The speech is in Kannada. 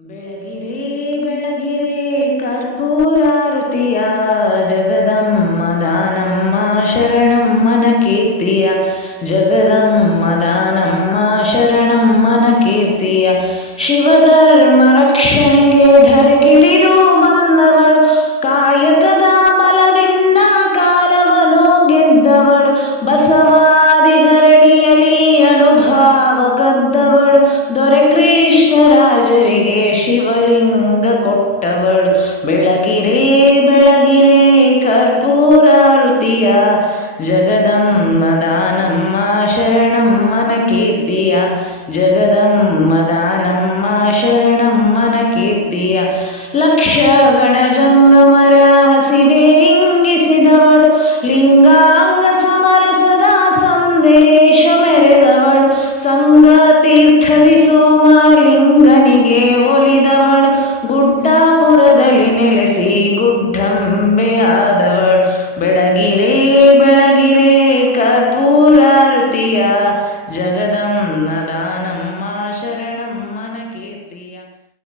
ಬೆಳಗಿರೆ ಬೆಳಗಿರೆ ಕರ್ಪೂರಾರುತಿಯ ಜಗದಮ್ಮ ದಾನಮ್ಮ ಶರಣಮ್ಮನ ಕೀರ್ತಿಯ ಜಗದಮ್ಮ ದಾನಮ್ಮ ಶರಣಮ್ಮನ ಕೀರ್ತಿಯ ಶಿವಧರ್ಮ ರಕ್ಷಣೆಗೆ ಧರೆಗಿಳಿದು ಬಂದವಳು ಕಾಯಕದ ಬಲದಿಂದ ಕಾಲವನ್ನು ಗೆದ್ದವಳು ಬಸವಾದಿ ಗರಡಿಯಲ್ಲಿ ಅನುಭಾವ ಕದ್ದವಳು ದೊರೆ ಕೃಷ್ಣರಾಜರಿಗೆ ಶಿವಲಿಂಗ ಕೊಟ್ಟವಳು ಬೆಳಗಿರೆ ಬೆಳಗಿರೆ ಕರ್ಪೂರಾರುತಿಯ ಜಗದಮ್ಮ ದಾನಮ್ಮ ಶರಣಮ್ಮನ ಕೀರ್ತಿಯ ಜಗದಮ್ಮ ದಾನಮ್ಮ ಶರಣಮ್ಮನ ಕೀರ್ತಿಯ ಲಕ್ಷ ಗಣ